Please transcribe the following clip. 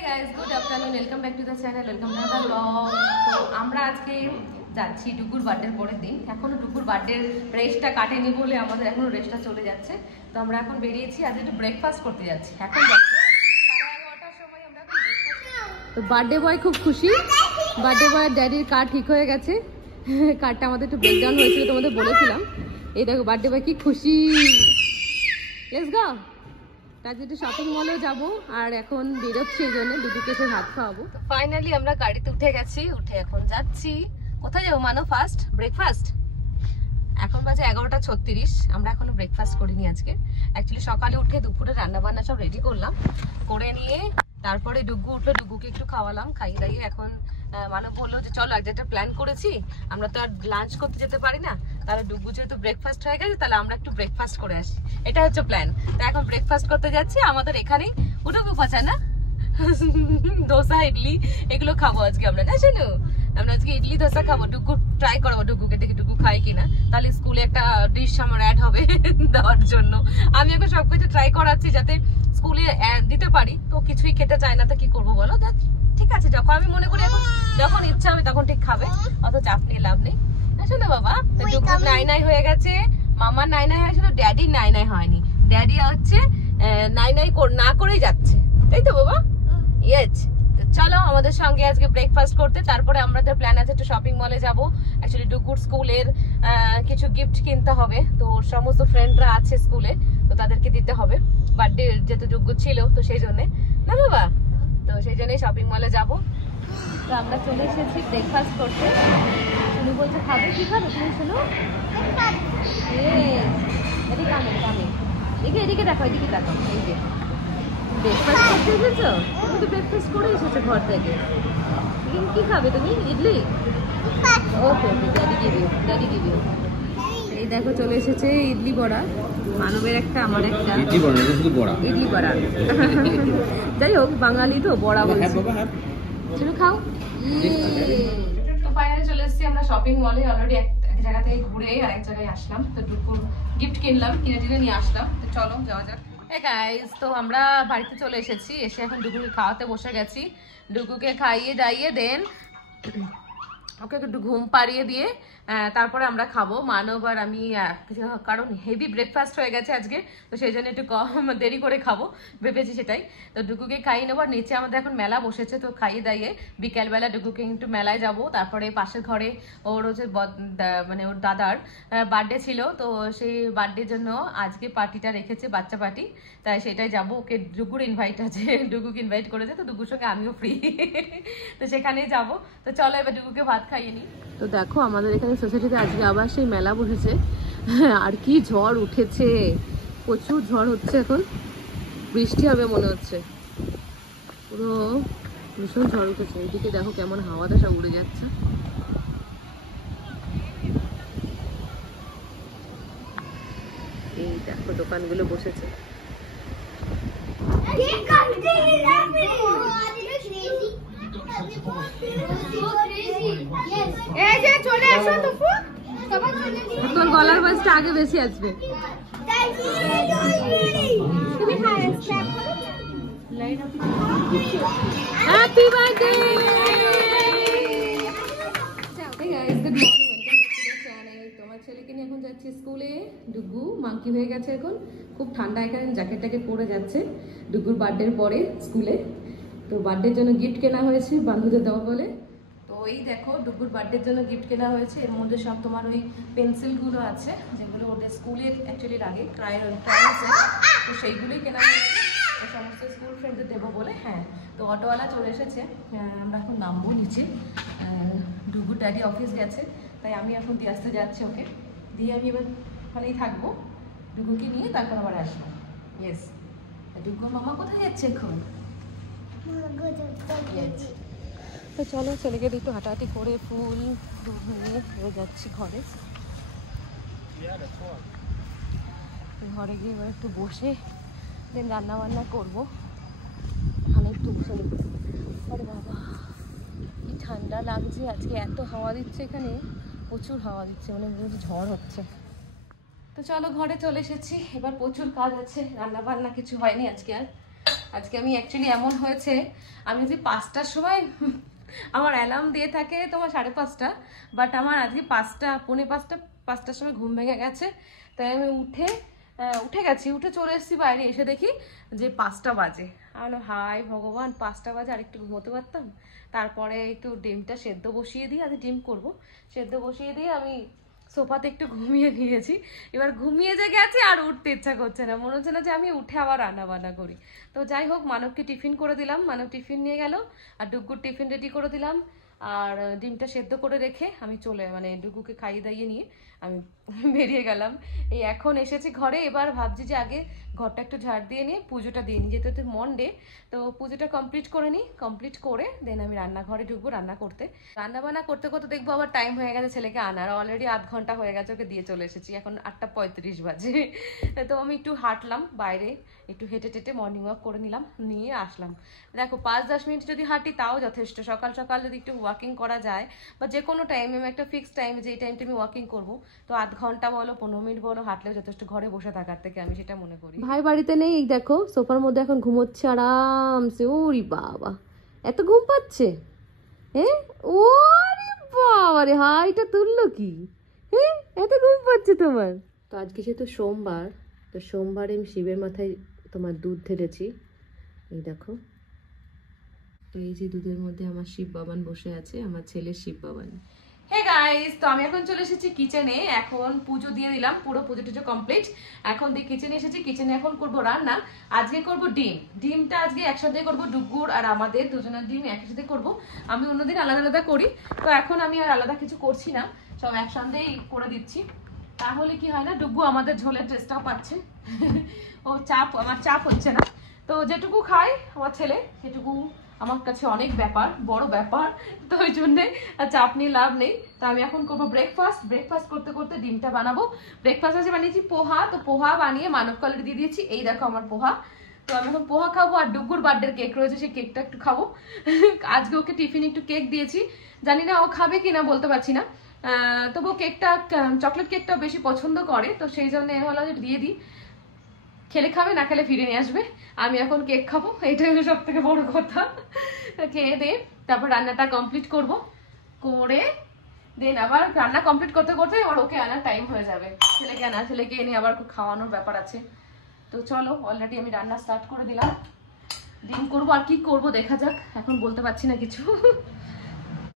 Hey guys, good afternoon. Welcome back to the channel. Welcome to the vlog. তো আমরা আজকে যাচ্ছি ডুগুর বার্থডের পরের দিন। এখনো ডুগুর বার্থডের রেস্টটা কাটেনি বলে আমাদের এখনো রেস্টটা চলে যাচ্ছে। তো আমরা এখন বেরিয়েছি, আজ একটু ব্রেকফাস্ট করতে যাচ্ছি। এখন 11:30টার সময় আমরা এখন ব্রেকফাস্ট। তো বার্থডে বয় খুব খুশি। বার্থডে বয়ের ড্যাডির কার ঠিক হয়ে গেছে। কারটা আমাদের একটু ব্রেকডাউন হয়েছিল, তোমাদের বলেছিলাম। এই দেখো বার্থডে বয় কি খুশি। Let's go. তার জন্য শপিং মলেও যাবো, আর এখন বেরোচ্ছি এই জন্য দুপুরকে এসে ভাত খাওয়াবো। তো ফাইনালি আমরা গাড়িতে উঠে গেছি, উঠে এখন যাচ্ছি কোথায় যাবো মানো? First breakfast. এখন বাজে 11:36। আমরা এখনো ব্রেকফাস্ট করিনি আজকে। অ্যাকচুয়ালি সকালে উঠে দুপুরে রান্না বান্না সব রেডি করলাম, করে নিয়ে তারপরে ডুগু উঠলো, ডুগুকে একটু খাওয়ালাম, খাইয়ে দাইয়ে এখন মানব বললো যে চলো আজ একটা প্ল্যান করেছি, আমরা তো আর লাঞ্চ করতে যেতে পারি না, তাহলে ডুগু যেহেতু ব্রেকফাস্ট হয়ে গেছে তাহলে আমরা একটু ব্রেকফাস্ট করে আসি, এটা হচ্ছে প্ল্যান। তো এখন ব্রেকফাস্ট করতে যাচ্ছি আমাদের এখানেই। ডুগু পচা না দোসা ইডলি এগুলো খাবো আজকে আমরা, না শুনু আমরা আজকে ইডলি দোসা খাবো। ডুগু ট্রাই করবো, ডুগুকে দেখি ডুগু খায় কিনা, তাহলে স্কুলে একটা ডিশ আমার অ্যাড হবে দেওয়ার জন্য। আমি এখন সবকিছু ট্রাই করাচ্ছি যাতে স্কুলে দিতে পারি, তো কিছুই খেতে চায় না, তো কি করবো বলো? ঠিক আছে, যখন আমি মনে করি এখন যখন ইচ্ছা হবে তখন ঠিক খাবে, অত চাপ নিয়ে লাভ নেই। শোনো বাবা, ডুগু নাই নাই হয়ে গেছে, মামার নাই নাই হয়েছিল, ড্যাডি নাই নাই হয়নি। ড্যাডি হচ্ছে নাই নাই না করেই যাচ্ছে, তাই তো বাবা? ইয়েস। চলো আমাদের সঙ্গে আজকে ব্রেকফাস্ট করতে, তারপরে আমাদের প্ল্যান আছে একটু শপিং মলে যাবো। অ্যাকচুয়ালি ডুগুর স্কুলের কিছু গিফট কিনতে হবে, তো সমস্ত ফ্রেন্ডরা আছে স্কুলে, তো তাদেরকে দিতে হবে। বার্থডে যেহেতু ডুগু ছিল তো সেই জন্যে, না বাবা? তো সেই জন্যই শপিং মলে যাবো। তো আমরা চলে এসেছি ব্রেকফাস্ট করতে। শুনু বলছে খাবে, কি খাবে তুমি শুনু? এদিকে কামে কামে, এদিকে দেখো, এদিকে দেখো, এই যে ব্রেকফাস্ট করতে এসেছো? তুমি তো ব্রেকফাস্ট করে এসেছো ঘর থেকে। কি খাবে তুমি? ইডলি? ওকে ওকে, ড্যাডি গিভ ইউ। এই দেখো চলে এসেছে ইডলি বড়া, মানবের একটা আমার একটা। ইডলি বড়া যাই হোক, বাঙালি তো বড়া বলছি। চলো খাও। তো ফাইনালি চলে এসেছি আমরা শপিং মলে। অলরেডি এক জায়গা থেকে ঘুরে আরেক জায়গায় আসলাম, তো ডুগুর গিফট কিনলাম, কিনে টিনে নিয়ে আসলাম। তো চলো যাওয়া যাক। গাইস, তো আমরা বাড়িতে চলে এসেছি, এসে এখন ডুগুকে খাওয়াতে বসে গেছি। ডুগুকে খাইয়ে দাইয়ে দেন ওকে একটু ঘুম পাড়িয়ে দিয়ে তারপরে আমরা খাবো মানব আর আমি, কারণ হেভি ব্রেকফাস্ট হয়ে গেছে আজকে, তো সেই জন্য একটু কম দেরি করে খাবো ভেবেছি সেটাই। তো ডুগুকে খাইয়ে নেবো, আর নিচে আমাদের এখন মেলা বসেছে, তো খাইয়ে দাইয়ে বিকেলবেলা ডুগুকে একটু মেলায় যাব। তারপরে পাশের ঘরে ওর হচ্ছে মানে ওর দাদার বার্থডে ছিল, তো সেই বার্থডের জন্য আজকে পার্টিটা রেখেছে, বাচ্চা পার্টি, তাই সেটাই যাবো। ওকে ডুগুর ইনভাইট আছে, ডুগুকে ইনভাইট করেছে, তো ডুগুর সঙ্গে আমিও ফ্রি, তো সেখানেই যাবো। তো চলো এবার ডুগুকে ভাত খাইয়ে নিই। তো দেখো আমাদের এখানে সোসাইটিতে আজকে আবার সেই মেলা বসেছে, আর কি ঝড় উঠেছে, প্রচুর ঝড় হচ্ছে, এখন বৃষ্টি হবে মনে হচ্ছে, পুরো ভীষণ ঝড় উঠেছে। এইদিকে দেখো কেমন হাওয়াটা সব উড়ে যাচ্ছে। এই দেখো দোকানগুলো বসেছে। তোর গলার ভয়েসটা আগে বেশি আসবে। Happy birthday. তোমার ছেলেকে নিয়ে এখন যাচ্ছি স্কুলে। ডুগু মাংকি হয়ে গেছে এখন, খুব ঠান্ডা, এখানে জ্যাকেট ট্যাকেট পরে যাচ্ছে ডুগুর বার্থডের পরে স্কুলে। তো বার্থডের জন্য গিফট কেনা হয়েছে বন্ধুদের দেওয়া বলে। তো এই দেখো ডুগুর বার্থডের জন্য গিফট কেনা হয়েছে, এর মধ্যে সব তোমার ওই পেন্সিলগুলো আছে যেগুলো ওদের স্কুলের অ্যাকচুয়ালি লাগে ট্রায়াল, তো সেইগুলোই কেনা হয়েছে সমস্ত স্কুল ফ্রেন্ডদের দেবো বলে। হ্যাঁ, তো অটোওয়ালা চলে এসেছে, আমরা এখন নামবো নিচে। ডুগুর ড্যাডি অফিস গেছে, তাই আমি এখন দিয়ে আসতে যাচ্ছি ওকে, দিয়ে আমি এবার ওখানেই থাকবো ডুগুকে নিয়ে, তারপর আবার আসবো। ইয়েস। ডুগুর মামা কোথায় যাচ্ছে এখন? তো চলো ছেলেকে একটু হাঁটাহাঁটি করে ফুল নিয়ে যাচ্ছি ঘরে। ঘরে গিয়ে এবার একটু বসে দেন রান্না বান্না করবো, এখানে একটু বসে নেব। আরে বাবা কি ঠান্ডা লাগছে আজকে, এত হাওয়া দিচ্ছে এখানে, প্রচুর হাওয়া দিচ্ছে, মানে ঝড় হচ্ছে। তো চলো ঘরে চলে এসেছি, এবার প্রচুর কাজ আছে, রান্না বান্না কিছু হয়নি আজকে আর, আজকে আমি অ্যাকচুয়ালি এমন হয়েছে, আমি যদি 5টার সময় আমার অ্যালার্ম দিয়ে থাকে তোমার 5:30, বাট আমার আজকে 5টা, পৌনে 5টার সময় ঘুম ভেঙে গেছে। তাই আমি উঠে গেছি, উঠে চলে এসেছি বাইরে, এসে দেখি যে 5টা বাজে। আমি হাই ভগবান, 5টা বাজে, আরেকটু ঘুমোতে পারতাম। তারপরে একটু ডিমটা সেদ্ধ বসিয়ে দিই, আজ ডিম করব, সেদ্ধ বসিয়ে দিয়ে আমি সোফাতে একটু ঘুমিয়ে নিয়েছি। এবার ঘুমিয়ে যে গেছে আর উঠতে ইচ্ছা করছে না, মনে হচ্ছে না যে আমি উঠে আবার রান্না বান্না করি। তো যাই হোক, মানবকে টিফিন করে দিলাম, মানব টিফিন নিয়ে গেল, আর ডুগুর টিফিন রেডি করে দিলাম। আর ডিমটা সেদ্ধ করে রেখে আমি ডুগুকে খাইয়ে দাইয়ে নিয়ে আমি বেরিয়ে গেলাম। এই এখন এসেছি ঘরে, এবার ভাবছি যে আগে ঘরটা একটু ঝাড় দিয়ে নিয়ে পুজোটা দিয়ে নিই, যেহেতু মন্ডে। তো পুজোটা কমপ্লিট করে নিই, কমপ্লিট করে দেন আমি রান্নাঘরে ঢুকবো রান্না করতে। রান্না বান্না করতে করতে দেখবো আবার টাইম হয়ে গেছে ছেলেকে আনার, অলরেডি আধ ঘন্টা হয়ে গেছে, ওকে দিয়ে চলে এসেছি, এখন 8:35 বাজে। তো আমি একটু হাঁটলাম বাইরে, একটু হেঁটে টেটে মর্নিং ওয়াক করে নিলাম, নিয়ে আসলাম। দেখো 5-10 মিনিট যদি হাঁটি তাও যথেষ্ট, সকাল সকাল যদি একটু ওয়াকিং করা যায়, বা যে কোনো টাইমে আমি একটা ফিক্সড টাইম, যে এই টাইমটা আমি ওয়াকিং করবো, তো আধ ঘন্টা বলো 15 মিনিট বলো হাঁটলেও যথেষ্ট, ঘরে বসে থাকার থেকে, আমি সেটা মনে করি। ভাই বাড়িতে নেই, দেখো সোফার মধ্যে এখন ঘুমোচ্ছে আরামসে। ওরে বাবা, এত ঘুম পাচ্ছে, হ্যাঁ? ওরে বাবা রে, হাইটা তুললো কি, হ্যাঁ? এত ঘুম পাচ্ছে তোমার? তো আজকে যেহেতু সোমবার, তো সোমবারে আমি শিবের মাথায় তোমার দুধ ঢেলেছি, এই দেখো। তো এই যে দুধের মধ্যে আমার শিব বাবান বসে আছে, আমার ছেলের শিব বাবান। হে গাইস, তো আমি এখন চলে এসেছি কিচেনে, এখন পুজো দিয়ে দিলাম, পুরো পুজো টুজো কমপ্লিট। এখন দিয়ে কিচেনে এসেছি, কিচেনে এখন করব রান্না। আজকে করব ডিমটা আজকে একসাথে করব, ডুগুর আর আমাদের দুজনের ডিম একসাথে করব। আমি অন্যদিন আলাদা আলাদা করি, তো এখন আমি আর আলাদা কিছু করছি না, সব একসাথেই করে দিচ্ছি। তাহলে কি হয় না, ডুগু আমাদের ঝোলের টেস্টটাও পাচ্ছে। ও আমার চাপ হচ্ছে না। তো যেটুকু খাই আমার ছেলে, সেটুকু আমার কাছে অনেক ব্যাপার, বড় ব্যাপার। তো ওই জন্যে চাপ নিয়ে লাভ নেই। তো আমি এখন করবো ব্রেকফাস্ট করতে করতে ডিমটা বানাবো। ব্রেকফাস্ট আছে বানিয়েছি পোহা, তো পোহা বানিয়ে মানব কলের দিয়ে দিয়েছি, এই দেখো আমার পোহা। তো আমি এখন পোহা খাবো, আর ডুগুর বার্থডের কেক রয়েছে, সেই কেকটা একটু খাবো। আজকে ওকে টিফিনে একটু কেক দিয়েছি, জানি না ও খাবে কিনা বলতে পারছি না। তবু কেকটা, চকলেট কেকটাও বেশি পছন্দ করে, তো সেই জন্য হলো যে দিয়ে দিই, খেলে খাবে, না খেলে ফিরে নিয়ে আসবে। আমি এখন কেক খাবো, এইটাই হলো সব থেকে বড় কথা। খেয়ে দে তারপর রান্নাটা কমপ্লিট করব, করে দেন আবার রান্না কমপ্লিট করতে করতে আবার ওকে আনার টাইম হয়ে যাবে, ছেলেকে এনে আবার খাওয়ানোর ব্যাপার আছে। তো চলো, অলরেডি আমি রান্না স্টার্ট করে দিলাম, ডিম করবো, আর কি করব দেখা যাক, এখন বলতে পারছি না কিছু।